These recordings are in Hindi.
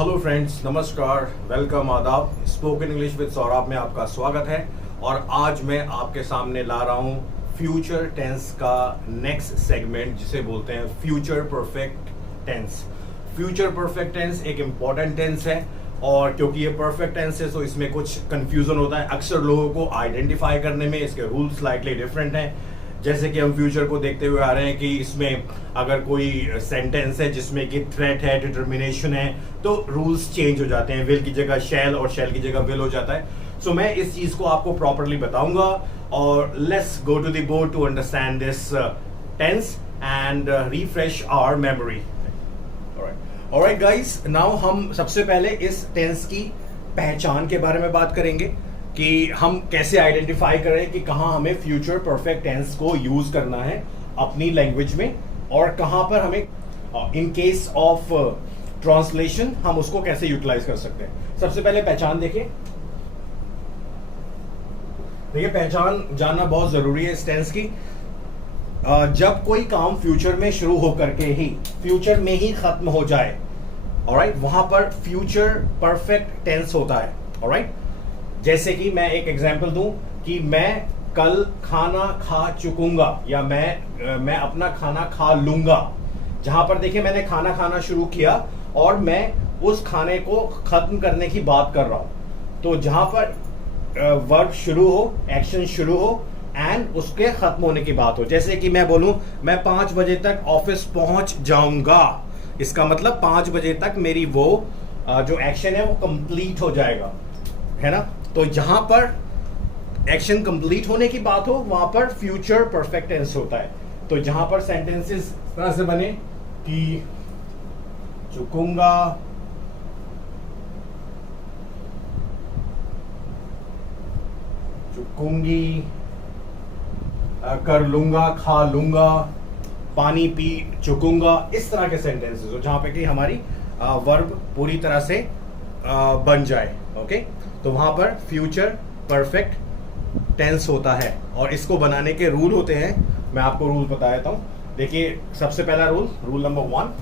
हेलो फ्रेंड्स, नमस्कार, वेलकम, आदाब। स्पोकन इंग्लिश विद सौरभ में आपका स्वागत है। और आज मैं आपके सामने ला रहा हूँ फ्यूचर टेंस का नेक्स्ट सेगमेंट, जिसे बोलते हैं future perfect tense. Future perfect tense एक इम्पॉर्टेंट टेंस है, और क्योंकि ये परफेक्ट टेंस है तो इसमें कुछ कंफ्यूजन होता है। अक्सर लोगों को आइडेंटिफाई करने में इसके रूल्स स्लाइटली डिफरेंट हैं। जैसे कि हम फ्यूचर को देखते हुए आ रहे हैं कि इसमें अगर कोई सेंटेंस है जिसमें कि थ्रेट है, डिटर्मिनेशन है, तो रूल्स चेंज हो जाते हैं। विल की जगह शैल और शैल की जगह विल हो जाता है। सो मैं इस चीज को आपको प्रॉपरली बताऊंगा, और let's go to the board to understand this tense and refresh our memory. Alright guys, now हम सबसे पहले इस टेंस की पहचान के बारे में बात करेंगे कि हम कैसे आइडेंटिफाई करें कि कहाँ हमें फ्यूचर परफेक्ट टेंस को यूज करना है अपनी लैंग्वेज में, और कहाँ पर हमें इन केस ऑफ ट्रांसलेशन हम उसको कैसे यूटिलाइज कर सकते हैं। सबसे पहले पहचान देखिए, पहचान जानना बहुत जरूरी है इस टेंस की। जब कोई काम फ्यूचर में शुरू होकर के ही फ्यूचर में ही खत्म हो जाए, ऑलराइट, वहां पर फ्यूचर परफेक्ट टेंस होता है। ऑलराइट, जैसे कि मैं एक एग्जांपल दूं कि मैं कल खाना खा चुकूंगा, या मैं अपना खाना खा लूंगा। जहां पर देखिए मैंने खाना खाना शुरू किया और मैं उस खाने को खत्म करने की बात कर रहा हूं। तो जहां पर वर्ब शुरू हो, एक्शन शुरू हो एंड उसके खत्म होने की बात हो, जैसे कि मैं बोलूं मैं 5 बजे तक ऑफिस पहुंच जाऊंगा, इसका मतलब 5 बजे तक मेरी वो जो एक्शन है वो कंप्लीट हो जाएगा, है ना। तो जहां पर एक्शन कंप्लीट होने की बात हो वहां पर फ्यूचर परफेक्ट टेंस होता है। तो जहां पर सेंटेंसेस इस तरह से बने कि चुकूंगा, चुकूंगी, कर लूंगा, खा लूंगा, पानी पी चुकूंगा, इस तरह के सेंटेंसेस हो जहां पे कि हमारी वर्ब पूरी तरह से बन जाए। ओके, तो वहां पर फ्यूचर परफेक्ट टेंस होता है, और इसको बनाने के रूल होते हैं। मैं आपको रूल बता देता हूं। देखिए, सबसे पहला रूल नंबर 1,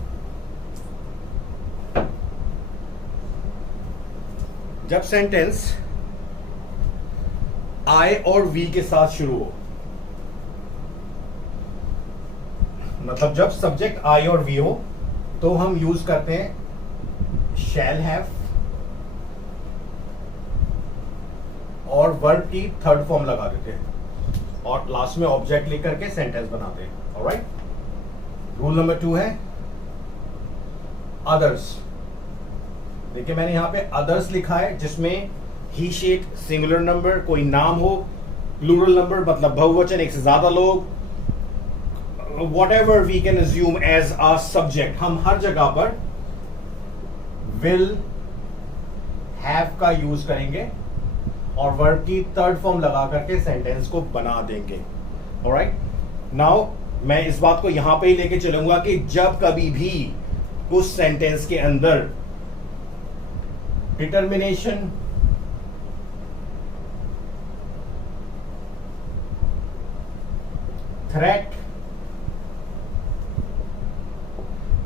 जब सेंटेंस आई और वी के साथ शुरू हो, मतलब जब सब्जेक्ट आई और वी हो, तो हम यूज करते हैं शैल हैव, और वर्ब की थर्ड फॉर्म लगा देते हैं, और लास्ट में ऑब्जेक्ट लिख करके सेंटेंस बनाते हैं। ऑलराइट, रूल नंबर 2 है अदर्स। देखिए मैंने यहां पे अदर्स लिखा है, जिसमें ही शीट सिंगुलर नंबर, कोई नाम हो, प्लूरल नंबर मतलब बहुवचन, एक से ज्यादा लोग, whatever we can assume as a subject, हम हर जगह पर will have का यूज करेंगे और वर्ब की थर्ड फॉर्म लगा करके सेंटेंस को बना देंगे। ऑलराइट, नाउ मैं इस बात को यहां पे ही लेके चलूंगा कि जब कभी भी उस सेंटेंस के अंदर डिटर्मिनेशन, थ्रेट,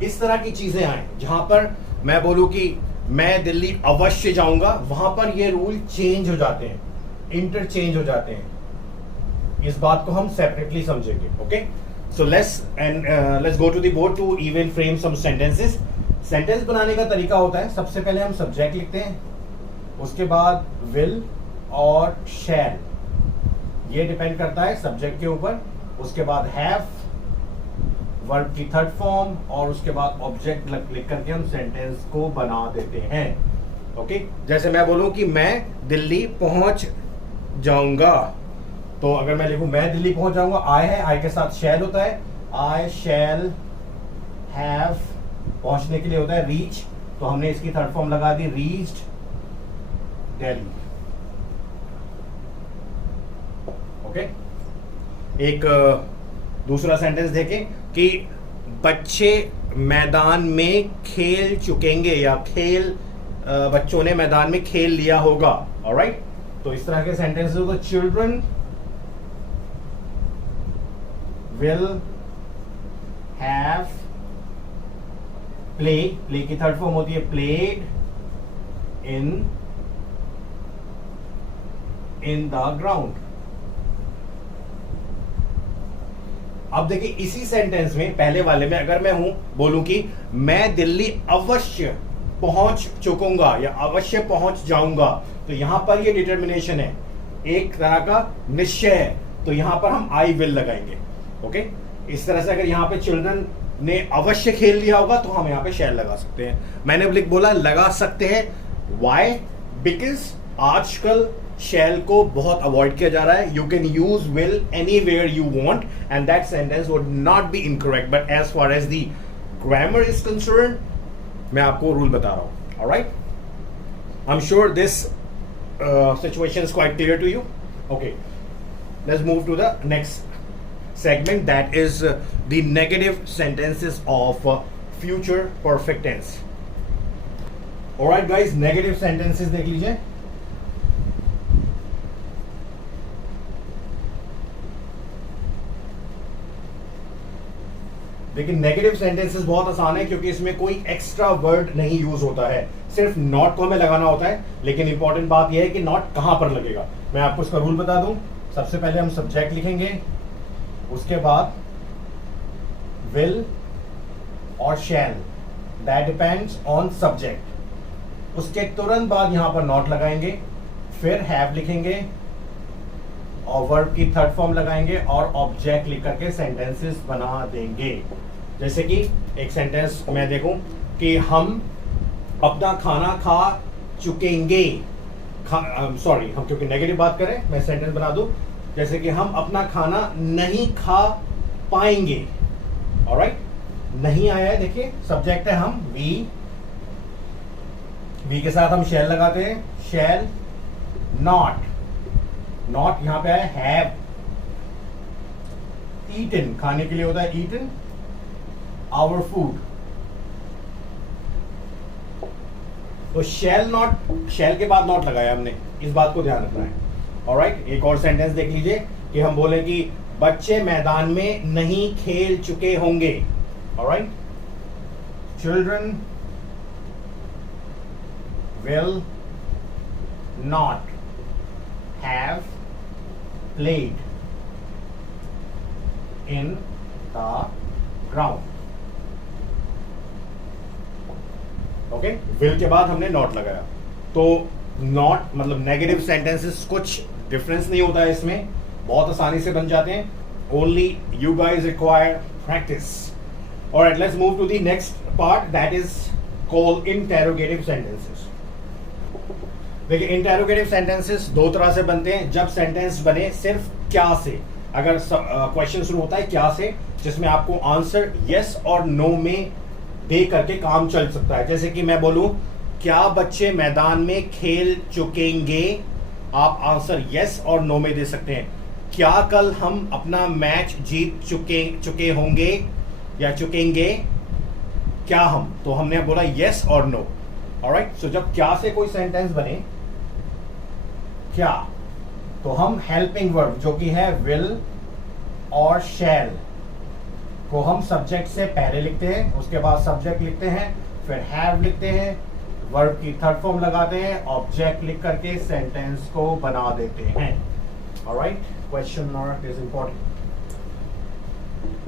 इस तरह की चीजें आए, जहां पर मैं बोलूं कि मैं दिल्ली अवश्य जाऊंगा, वहां पर ये रूल चेंज हो जाते हैं, इंटरचेंज हो जाते हैं। इस बात को हम सेपरेटली समझेंगे। Okay, so let's go to the board to even frame some sentences. Sentence बनाने का तरीका होता है, सबसे पहले हम सब्जेक्ट लिखते हैं, उसके बाद विल और शैल, ये डिपेंड करता है सब्जेक्ट के ऊपर, उसके बाद हैव, वर्ब की थर्ड फॉर्म, और उसके बाद ऑब्जेक्ट लिख करके हम सेंटेंस को बना देते हैं। ओके, जैसे मैं बोलूं कि मैं दिल्ली पहुंच जाऊंगा, तो अगर मैं लिखूं मैं दिल्ली पहुंच जाऊंगा, आई है, आई के साथ शैल होता है, आई शैल हैव, पहुंचने के लिए होता है रीच, तो हमने इसकी थर्ड फॉर्म लगा दी, रीच्ड दिल्ली। ओके, एक दूसरा सेंटेंस देखें कि बच्चे मैदान में खेल चुकेंगे, या बच्चों ने मैदान में खेल लिया होगा। ऑलराइट, तो इस तरह के सेंटेंसेस हो, तो children will have play, play की थर्ड फॉर्म होती है प्लेड, इन द ग्राउंड। अब देखिए इसी सेंटेंस में, पहले वाले में अगर मैं बोलूं कि मैं दिल्ली अवश्य पहुंच चुकूंगा या अवश्य पहुंच जाऊंगा, तो यहां पर ये डिटर्मिनेशन है, एक तरह का निश्चय है, तो यहां पर हम आई विल लगाएंगे। ओके, इस तरह से अगर यहां पे चिल्ड्रन ने अवश्य खेल लिया होगा तो हम यहां पे शैल लगा सकते हैं। मैंने बोला लगा सकते हैं, व्हाई? बिकॉज आजकल शैल को बहुत अवॉइड किया जा रहा है। You can use will anywhere you want and that sentence would not be incorrect, but as far as the grammar is concern, मैं आपको रूल बता रहा हूं। Alright, I am sure this situation is quite clear to you. Okay, let's move to the next segment, that is the negative sentences of future perfect tense. Alright guys, negative sentences देख लीजिए। देखिए नेगेटिव सेंटेंसेस बहुत आसान है क्योंकि इसमें कोई एक्स्ट्रा वर्ड नहीं यूज होता है, सिर्फ नॉट को हमें लगाना होता है। लेकिन इंपॉर्टेंट बात यह है कि नॉट कहां पर लगेगा। मैं आपको इसका रूल बता दूं। सबसे पहले हम सब्जेक्ट लिखेंगे, उसके बाद विल और शैल, दैट डिपेंड्स ऑन सब्जेक्ट। उसके तुरंत बाद यहां पर नॉट लगाएंगे, फिर हैव लिखेंगे और वर्ब की थर्ड फॉर्म लगाएंगे और ऑब्जेक्ट लिख करके सेंटेंसेस बना देंगे। जैसे कि एक सेंटेंस मैं देखूं कि हम अपना खाना खा चुकेंगे, सॉरी हम क्योंकि नेगेटिव बात करें, मैं सेंटेंस बना दूं जैसे कि हम अपना खाना नहीं खा पाएंगे। ऑलराइट, नहीं आया है, देखिए सब्जेक्ट है हम, वी के साथ हम शैल लगाते हैं, शैल नॉट, नॉट यहां पे है हैव, ईटन खाने के लिए होता है ईटन आवर फूड। तो शैल नॉट, शैल के बाद नॉट लगाया हमने, इस बात को ध्यान रखना है। ऑलराइट, एक और सेंटेंस देख लीजिए कि हम बोले कि बच्चे मैदान में नहीं खेल चुके होंगे। Alright, children will not have played in the ground. Okay, will के बाद हमने नॉट लगाया, तो नॉट मतलब नेगेटिव सेंटेंसेस कुछ डिफरेंस नहीं होता है इसमें, बहुत आसानी से बन जाते हैं। Only you guys require practice. Alright, let's move to the next part, that is called interrogative sentences. देखिए इंटेरोगेटिव सेंटेंसेस दो तरह से बनते हैं। जब सेंटेंस बने सिर्फ क्या से, अगर क्वेश्चन शुरू होता है क्या से, जिसमें आपको आंसर यस और नो में दे करके काम चल सकता है। जैसे कि मैं बोलूं क्या बच्चे मैदान में खेल चुकेंगे, आप आंसर यस और नो में दे सकते हैं। क्या कल हम अपना मैच जीत चुके होंगे या चुकेंगे, क्या हम, तो हमने बोला यस और नो। ऑलराइट, सो जब क्या से कोई सेंटेंस बने, क्या, तो हम हेल्पिंग वर्ब जो कि है विल और शैल को हम सब्जेक्ट से पहले लिखते हैं, उसके बाद सब्जेक्ट लिखते हैं, फिर हैव लिखते हैं, वर्ब की थर्ड फॉर्म लगाते हैं, ऑब्जेक्ट लिख करके सेंटेंस को बना देते हैं। Alright, question mark is important.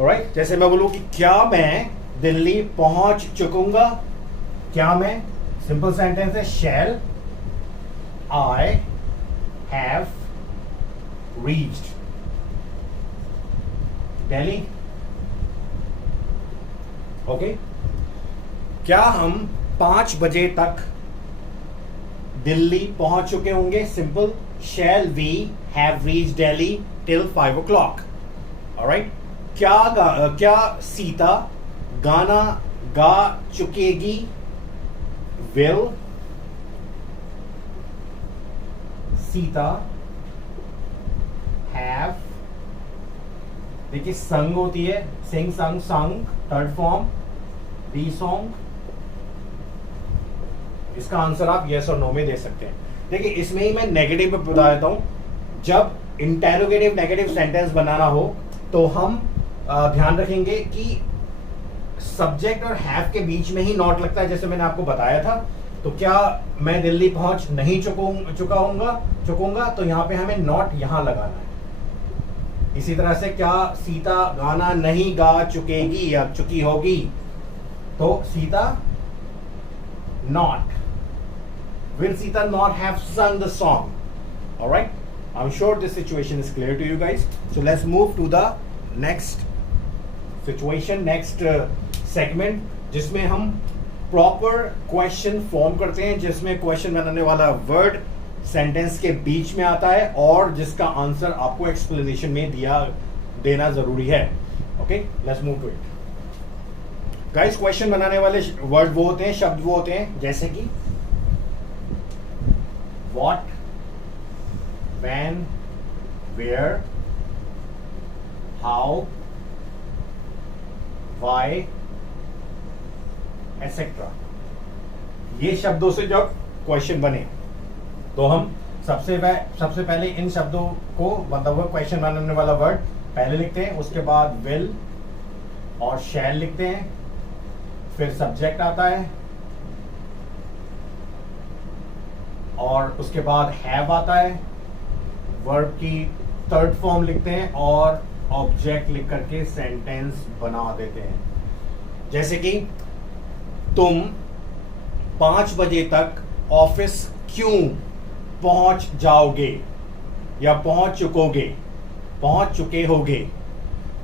Alright, जैसे मैं बोलूं कि क्या मैं दिल्ली पहुंच चुकूंगा, क्या मैं, सिंपल सेंटेंस है, shall I have reached Delhi. Okay, क्या हम 5 बजे तक दिल्ली पहुंच चुके होंगे, simple, shall we have reached Delhi till 5 o'clock। Alright, क्या सीता गाना गा चुकेगी, विल सीता हैव, देखिए संग होती है, सिंग संग संग, थर्ड फॉर्म दी सॉन्ग। इसका आंसर आप यस और नो में दे सकते हैं। देखिए इसमें ही मैं नेगेटिव बता देता हूं, जब इंटेरोगेटिव नेगेटिव सेंटेंस बनाना हो तो हम ध्यान रखेंगे कि सब्जेक्ट और हैव के बीच में ही नॉट लगता है, जैसे मैंने आपको बताया था तो क्या मैं दिल्ली पहुंच नहीं चुकूंगा, तो यहाँ पे हमें नॉट यहां लगाना है। इसी तरह से क्या सीता गाना नहीं गा चुकेगी या चुकी होगी, तो Sita not, will Sita not have sung the song? All right, I'm sure this situation is clear to you guys. So let's move to the next situation, next segment, जिसमें हम प्रॉपर क्वेश्चन फॉर्म करते हैं, जिसमें क्वेश्चन बनाने वाला वर्ड सेंटेंस के बीच में आता है और जिसका आंसर आपको एक्सप्लेनेशन में देना जरूरी है। Okay, let's move to it guys. Question बनाने वाले वर्ड वो होते हैं, शब्द वो होते हैं जैसे कि what, when, where, how, why, etcetera. ये शब्दों से जब क्वेश्चन बने तो हम सबसे पहले इन शब्दों को, मतलब क्वेश्चन बनाने वाला वर्ड पहले लिखते हैं, उसके बाद विल और शैल लिखते हैं, फिर सब्जेक्ट आता है और उसके बाद हैव आता है, वर्ब की थर्ड फॉर्म लिखते हैं और ऑब्जेक्ट लिख करके सेंटेंस बना देते हैं। जैसे कि तुम 5 बजे तक ऑफिस क्यों पहुंच जाओगे या पहुंच चुके होगे।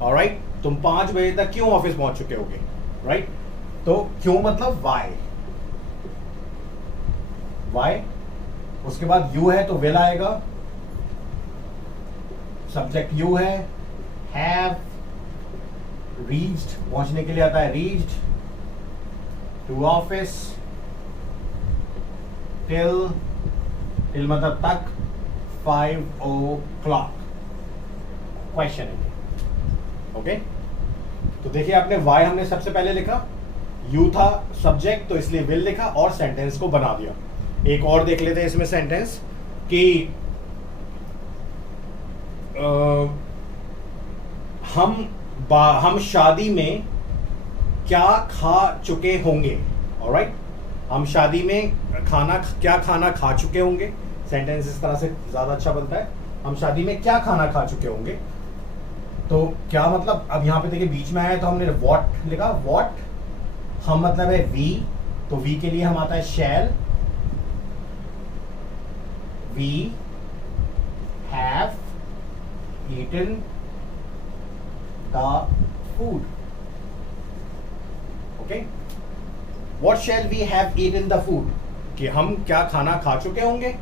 ऑलराइट, तुम 5 बजे तक क्यों ऑफिस पहुंच चुके होगे, राइट। तो क्यों मतलब वाई, उसके बाद यू है तो विल आएगा, सब्जेक्ट यू है, हैव, रीच्ड पहुंचने के लिए आता है रीच्ड, टू ऑफिस, टिल मतलब तक, 5 o'clock क्वेश्चन है। ओके, तो देखिए आपने वाई हमने सबसे पहले लिखा, यू था सब्जेक्ट तो इसलिए विल लिखा और सेंटेंस को बना दिया। एक और देख लेते हैं इसमें सेंटेंस कि हम शादी में क्या खा चुके होंगे। ऑलराइट, हम शादी में क्या खाना खा चुके होंगे। सेंटेंस इस तरह से ज्यादा अच्छा बनता है, हम शादी में क्या खाना खा चुके होंगे। तो क्या मतलब, अब यहां पे देखिए बीच में आया तो हमने व्हाट लिखा, व्हाट हम मतलब है वी, तो वी के लिए हम आता है shall, we have eaten the food. Okay, what shall we have eaten the food, कि हम क्या खाना खा चुके होंगे,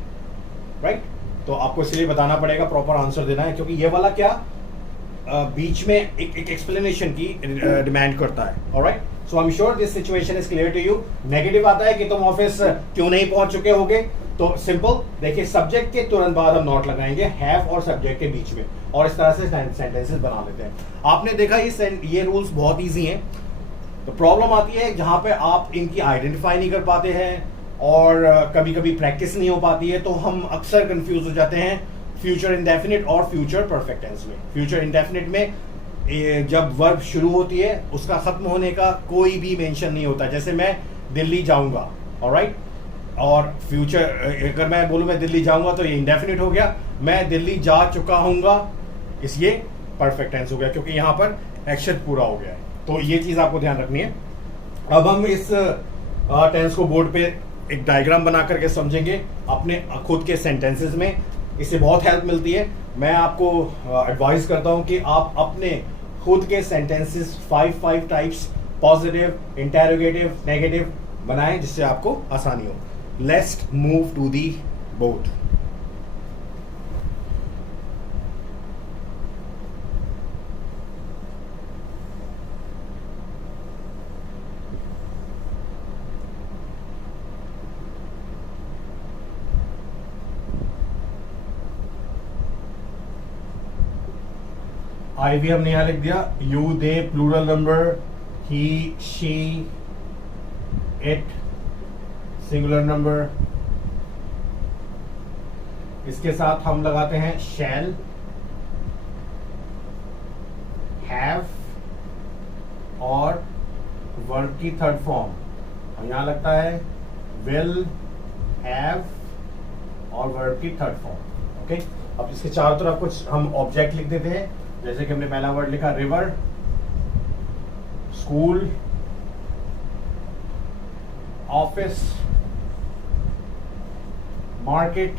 राइट। तो आपको इसलिए बताना पड़ेगा, प्रॉपर आंसर देना है, क्योंकि ये वाला क्या बीच में एक एक्सप्लेनेशन की डिमांड करता है। Alright, so I am sure this situation is clear to you. Negative आता है कि तुम ऑफिस क्यों नहीं पहुंच चुके होगे, तो सिंपल देखिए सब्जेक्ट के तुरंत बाद हम नॉट लगाएंगे हैव और सब्जेक्ट के बीच में, और इस तरह से सेंटेंसेस बना लेते हैं। आपने देखा ये रूल्स बहुत ईजी हैं। तो प्रॉब्लम आती है जहां पे आप इनकी आइडेंटिफाई नहीं कर पाते हैं और कभी कभी प्रैक्टिस नहीं हो पाती है, तो हम अक्सर कंफ्यूज हो जाते हैं फ्यूचर इंडेफिनिट और फ्यूचर परफेक्ट टेंस में। फ्यूचर इंडेफिनिट में जब वर्ब शुरू होती है उसका खत्म होने का कोई भी मेंशन नहीं होता। जैसे मैं दिल्ली जाऊंगा, ऑलराइट, और फ्यूचर अगर मैं बोलूं मैं दिल्ली जाऊंगा तो ये इंडेफिनिट हो गया। मैं दिल्ली जा चुका हूंगा, इसलिए परफेक्ट टेंस हो गया, क्योंकि यहां पर एक्शन पूरा हो गया है। तो ये चीज आपको ध्यान रखनी है। अब हम इस टेंस को बोर्ड पे एक डायग्राम बना करके समझेंगे अपने खुद के सेंटेंसेस में। इससे बहुत हेल्प मिलती है। मैं आपको एडवाइस करता हूं कि आप अपने खुद के sentences 5 types positive, interrogative, negative बनाएं, जिससे आपको आसानी हो। Let's move to the board. I भी हमने यहां लिख दिया, you, they plural number, he, she, it singular number. इसके साथ हम लगाते हैं शैल, हैव और वर्ब की थर्ड फॉर्म, और यहां लगता है विल हैव और वर्ब की थर्ड फॉर्म। ओके, अब इसके चारों तरफ कुछ हम ऑब्जेक्ट लिख देते हैं, जैसे कि हमने पहला वर्ड लिखा रिवर, स्कूल, ऑफिस, मार्केट,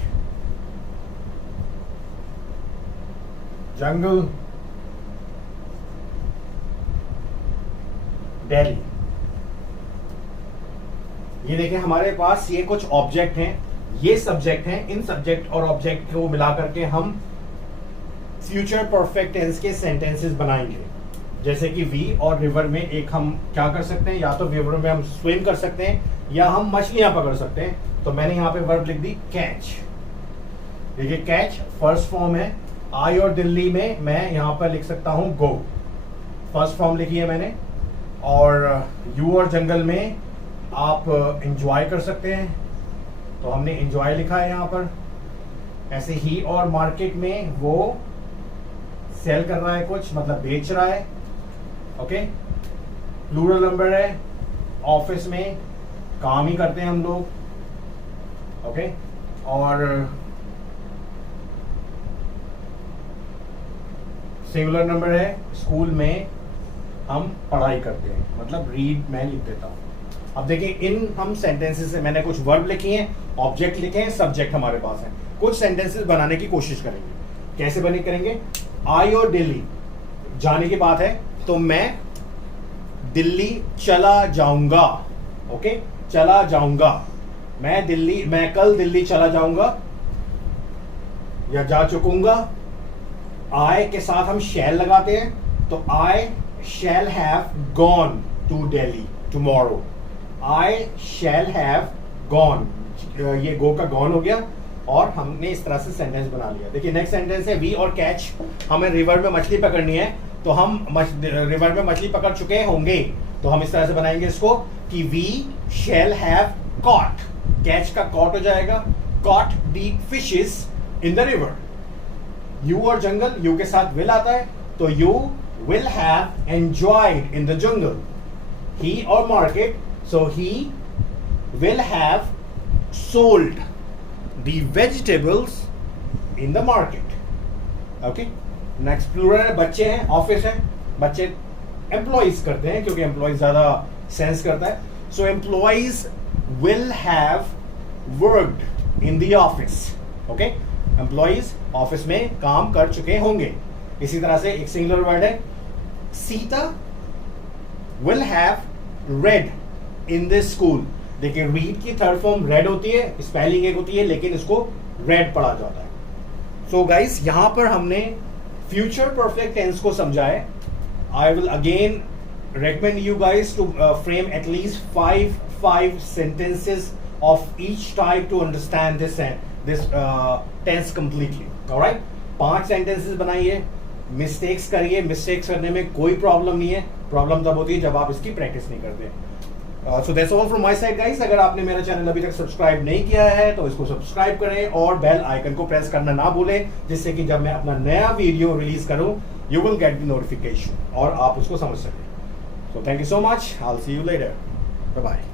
जंगल, दिल्ली। ये देखें हमारे पास ये कुछ ऑब्जेक्ट हैं, ये सब्जेक्ट हैं। इन सब्जेक्ट और ऑब्जेक्ट को मिला करके हम फ्यूचर परफेक्ट टेंस के सेंटेंसेस बनाएंगे। जैसे कि वी और रिवर में एक हम क्या कर सकते हैं, या तो रिवर में हम स्विम कर सकते हैं या हम मछलियां पकड़ सकते हैं। तो मैंने यहां पे वर्ब लिख दी कैच। देखिए कैच फर्स्ट फॉर्म है। आई और दिल्ली में मैं यहां पर लिख सकता हूं गो, फर्स्ट फॉर्म लिखी है मैंने। और यू और जंगल में आप एंजॉय कर सकते हैं, तो हमने एंजॉय लिखा है यहां पर। ऐसे ही और मार्केट में वो सेल कर रहा है कुछ, मतलब बेच रहा है। ओके, प्लूरल नंबर है। ऑफिस में काम ही करते हैं हम लोग। ओके, और सिंगुलर नंबर है। स्कूल में हम पढ़ाई करते हैं, मतलब रीड मैं लिख देता हूं। अब देखिए इन हम सेंटेंसेस से मैंने कुछ वर्ब लिखे हैं, ऑब्जेक्ट लिखे हैं, सब्जेक्ट हमारे पास है। कुछ सेंटेंसेस बनाने की कोशिश करेंगे। कैसे बने करेंगे? आई और दिल्ली जाने की बात है, तो मैं दिल्ली चला जाऊंगा। ओके, चला जाऊंगा। मैं कल दिल्ली चला जाऊंगा या जा चुकूंगा। आई के साथ हम शैल लगाते हैं, तो I shall have gone to Delhi tomorrow. I shall have gone, ये गो का गॉन हो गया और हमने इस तरह से सेंटेंस बना लिया। देखिए नेक्स्ट सेंटेंस है वी और कैच। हमें रिवर में मछली पकड़नी है, तो हम रिवर में मछली पकड़ चुके होंगे, तो हम इस तरह से बनाएंगे इसको कि we shall have caught. Catch का कॉट हो जाएगा, caught the fishes in the river. You और जंगल, यू के साथ विल आता है, तो you will have enjoyed in the jungle. He और market, so he will have sold the vegetables in the market. Okay, next plural है बच्चे हैं, ऑफिस है, बच्चे एम्प्लॉइज करते हैं क्योंकि एम्प्लॉइज ज्यादा सेंस करता है। so employees will have worked in the office. okay, employees office में काम कर चुके होंगे। इसी तरह से एक सिंगुलर वर्ड है Sita will have read in this school. देखिए रीड की थर्ड फॉर्म रेड होती है, स्पेलिंग एक होती है, लेकिन इसको रेड पढ़ा जाता है। सो गाइस यहां पर हमने फ्यूचर परफेक्ट टेंस को समझा है। I will again recommend you guys to frame at least 5 sentences of each type to understand this tense completely. Alright, 5 sentences बनाइए, मिस्टेक्स करिए। मिस्टेक्स करने में कोई प्रॉब्लम नहीं है, प्रॉब्लम तब होती है जब आप इसकी प्रैक्टिस नहीं करते। So that's all from my side guys. अगर आपने मेरा चैनल अभी तक सब्सक्राइब नहीं किया है तो इसको सब्सक्राइब करें और बेल आइकन को प्रेस करना ना भूलें, जिससे कि जब मैं अपना नया वीडियो रिलीज करूं you will get the notification और आप उसको समझ सकें। So thank you so much, I will see you later, bye bye.